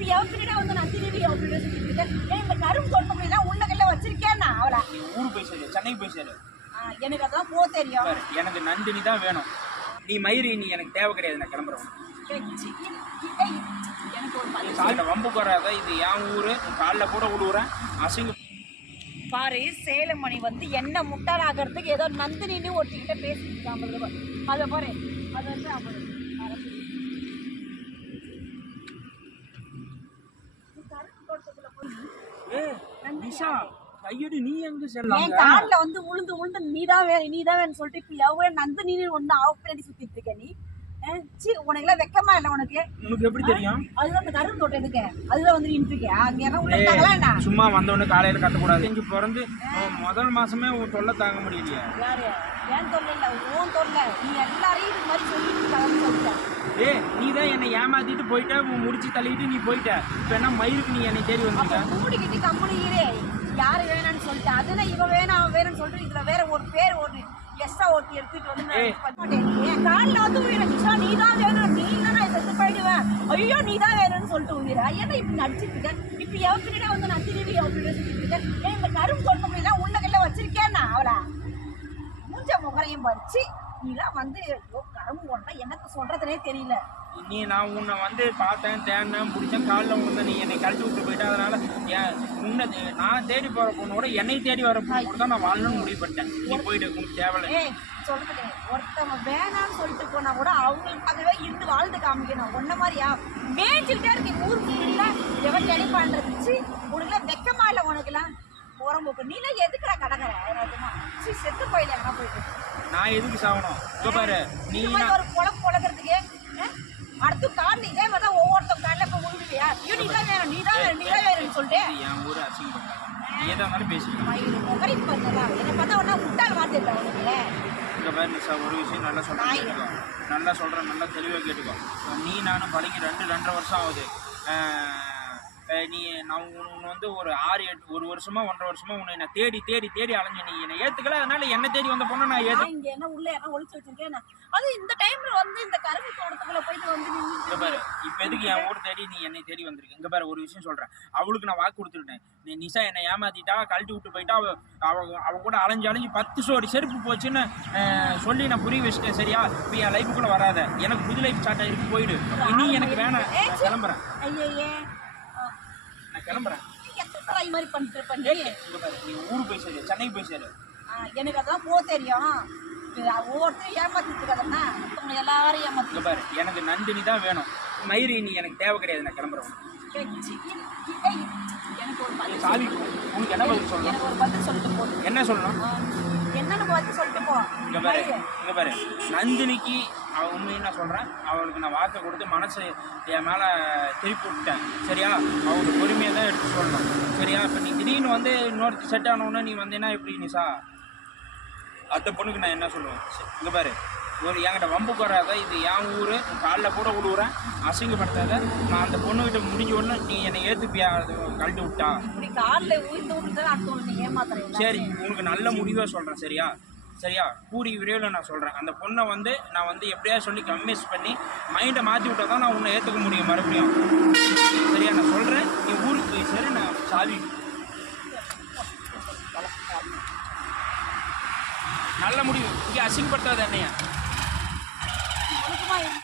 இப்ப எவக்கிட்ட வந்து நான் திரும்பி எவக்கிட்ட சுத்திட்டு இருக்கேன். ஏன் இந்த கரும்பு தோட்டம்லாம் உள்ளகல்ல வச்சிருக்கேன் நான் அவளை? ஊருக்கு போய் சேரு சென்னைக்கு போய் சேரு. எனக்கு அதான் போ தெரியும். எனக்கு நந்தினி தான் வேணும். நீ மயிரி நீ எனக்கு தேவை கிடையாது நான் கிளம்புறேன். காலைல வம்புக்கு வராத இது என் ஊரு காலில் கூட விழுவுறேன் அசிங்க பாரு சேலமணி வந்து என்ன முட்டாளாகிறதுக்கு ஏதோ நந்தினின்னு ஒருத்திக்கிட்ட பேசிட்டு அதை பாரு அது வந்து அவரு. நிஷா கையடி நீ எங்க என் செல்லாங்க கால்ல வந்து உளுந்து உளுந்து நீதான் வேணும் நீதான் வேணும் சொல்லிட்டு இப்ப எவ்வளவு நந்தினி ஒண்ணு அவ பின்னாடி சுத்திட்டு சீ உனக்கு எல்லாம் வெக்கமா இல்ல உனக்கு? உனக்கு எப்படி தெரியும்? அதுதான் அந்த கரும்பு தோட்டம் எதுக்கு? அதுல வந்து நின்று இருக்கியா அங்க என்ன உள்ள இருக்காங்களா என்ன? சும்மா வந்தவொடனே காலையில கத்தக்கூடாது. இங்க பிறந்து முதல் மாசமே உன் தொல்லை தாங்க முடியலையே. யாரு? ஏன் தொல்லை இல்ல? உன் தொல்லை. நீ எல்லாரையும் இது மாதிரி சொல்லிட்டு இருக்காங்கன்னு சொல்லிட்டேன். ஏ நீ தான் என்னை ஏமாத்திட்டு போயிட்ட முடிச்சு தள்ளிட்டு நீ போயிட்ட. இப்போ என்ன மயிருக்கு நீ என்னை தேடி வந்திருக்க மூடிக்கிட்டு கம்முனு இரு. யாரு வேணாம்னு சொல்லிட்டு? அதுல இவ வேணாம் அவன் வேணும்னு சொல்லிட்டு இதுல வேற ஒரு பேர் ஒரு எக்ஸ்ட்ரா ஒருத்தி எடுத்துட்டு வந்து. என் கால்ல வந்து உயிரை நிஷா நீ தான் வேணும். நீ நான் செத்து போயிடுவேன். ஐயோ நீ தான் வேணும்னு சொல்லிட்டு உயிரா ஏன்னா இப்படி நடிச்சிட்டு இருக்கேன் இப்ப எவக்கிட்ட வந்து நான் திரும்பி எவக்கிட்ட சுத்திட்டு இருக்கேன். ஏன் இந்த கரும்பு தோட்டம்லாம் உள்ளகல்ல வச்சிருக்கேன் நான் அவளை. மூஞ்ச முகரையும் பறிச்சு நீலாம் வந்து ஐயோ கரும்பு கொண்டா எனக்கு சொல்றதுனே தெரியல. நீ நான் உன்னை வந்து பார்த்தேன் தேடினேன் பிடிச்சேன் காலில் உன்னை நீ என்னை கழட்டி விட்டு போயிட்ட. அதனால ஏன் உன்னை நான் தேடி போகிற பொண்ணோட என்னை தேடி வர பொண்ணு கூட தான் நான் வாழணும்னு முடிவு பண்ணிட்டேன். நீ போயிட்டு உனக்கு தேவையில்லை. சொல்றது ஒருத்தவங்க வேணாம்னு சொல்லிட்டு போனா கூட அவங்களுக்காகவே இருந்து வாழ்ந்து காமிக்கணும். ஒன்ன மாதிரியா? மேய்ச்சிக்கிட்டே இருக்கு. ஊருக்கு இல்ல எவன் தேடி பண்றதுச்சு உனக்குலாம் வெக்கமா இல்ல உனக்குலாம் உரம்புக்கு நீலாம் எதுக்குடா கடற்கரை செத்து போயில போயிட்டு. நான் எதுக்கு சாகணும் நீ ஒரு குழம்பு குழக்கிறதுக்கு அடுத்து கால் இதே மாதிரி தான் ஒவ்வொருத்தவங்க காலில் இப்போ விழுவியா ஐயோ நீ தான் வேணும் நீ தான் வேணும் நீ தான் வேணும்னு சொல்லிட்டு. என் ஊர் அசிங்கப்பட்டாங்க நீ எதாக இருந்தாலும் பேசிக்கலாம் பார்த்ததா என்னை பார்த்தா ஒன்றா முட்டாள் இல்லை உனக்கு. இங்கே பாரு நிஷா ஒரு விஷயம் நல்லா சொல்கிறேன் நல்லா சொல்கிறேன் நல்லா தெளிவாக கேட்டுக்கோ. நீ நானும் பழகி ரெண்டு ரெண்டரை வருஷம் ஆகுது. நீ நான் உன்னை வந்து ஒரு ஆறு எட்டு ஒரு வருஷமா ஒன்றரை வருஷமா உன்னை நான் தேடி தேடி தேடி அலைஞ்ச நீ என்னை ஏற்றுக்கல அதனால என்ன தேடி வந்த பொண்ணை நான் நான் இங்க என்ன உள்ள என்ன ஒளிச்சு வச்சிருக்கேன். அது இந்த டைம்ல வந்து இந்த கரும்பு தோட்டத்துக்குள்ள போயிட்டு வந்து இங்க பாரு இப்போ எதுக்கு என் ஊர் தேடி நீ என்னை தேடி வந்திருக்க? இங்க பாரு ஒரு விஷயம் சொல்றேன். அவளுக்கு நான் வாக்கு கொடுத்துருட்டேன் நீ நிஷா என்னை ஏமாத்திட்டா கழட்டி விட்டு போயிட்டா அவ அவ அவ கூட அலைஞ்சு அலைஞ்சு பத்து சோடி செருப்பு போச்சுன்னு சொல்லி நான் புரிய வச்சிட்டேன். சரியா? இப்போ என் லைஃபுக்குள்ள வராத. எனக்கு புது லைஃப் ஸ்டார்ட் ஆகிருக்கு போயிடு. நீ எனக்கு வேணாம். கிளம்புறேன். கிளம்புறேன். எத்தனை இது மாதிரி பண்ணிட்டு பண்ணி நீ ஊருக்கு போய் சேரு சென்னைக்கு போய் சேரு. எனக்கு அதான் போ தெரியும். ஒவ்வொருத்தரும் ஏமாத்திட்டு இருக்காதுன்னா மத்தவங்க எல்லாரும் ஏமாத்தி பாரு எனக்கு நந்தினி தான் வேணும். மயிரி நீ எனக்கு தேவை கிடையாது நான் கிளம்புறேன். எனக்கு ஒரு பதில் உனக்கு என்ன பதில் சொல்லணும்? என்ன சொல்லணும்? என்னன்னு பதில் சொல்லிட்டு போ. இங்க பாரு இங்க பாரு. நந்தினிக்கு அவ உண்மையை நான் சொல்றேன். அவளுக்கு நான் வாக்கை கொடுத்து மனசு என் மேல திருப்பி விட்டேன் சரியா? அவளுக்கு பொறுமையை தான் எடுத்து சொல்லணும். சரியா? இப்போ நீ திடீர்னு வந்து இன்னொருத்தி செட் ஆனவுடனே நீ வந்தீங்கன்னா எப்படி நிஷா? அந்த பொண்ணுக்கு நான் என்ன சொல்லுவேன்? இங்க பாரு. ஒரு என்கிட்ட வம்புக்கு வராத இது என் ஊர். காலில் கூட விடுவுறேன் அசிங்கப்படுத்தாத. நான் அந்த பொண்ணுகிட்ட முடிஞ்ச உடனே நீ என்னை ஏற்றுப்பியா அது கழட்டி விட்டா. சரி உனக்கு நல்ல முடிவாக சொல்கிறேன் சரியா? சரியா? கூடி விரைவில் நான் சொல்கிறேன் அந்த பொண்ணை வந்து நான் வந்து எப்படியா சொல்லி கன்வின்ஸ் பண்ணி மைண்டை மாற்றி விட்டா தான் நான் உன்னை ஏற்றுக்க முடியும் மறுபடியும். சரியா? நான் சொல்கிறேன் நீ ஊருக்கு போய் சரி நான் சாவி. நல்ல முடிவு. இங்கே அசிங்கப்படுத்தாத என்னைய.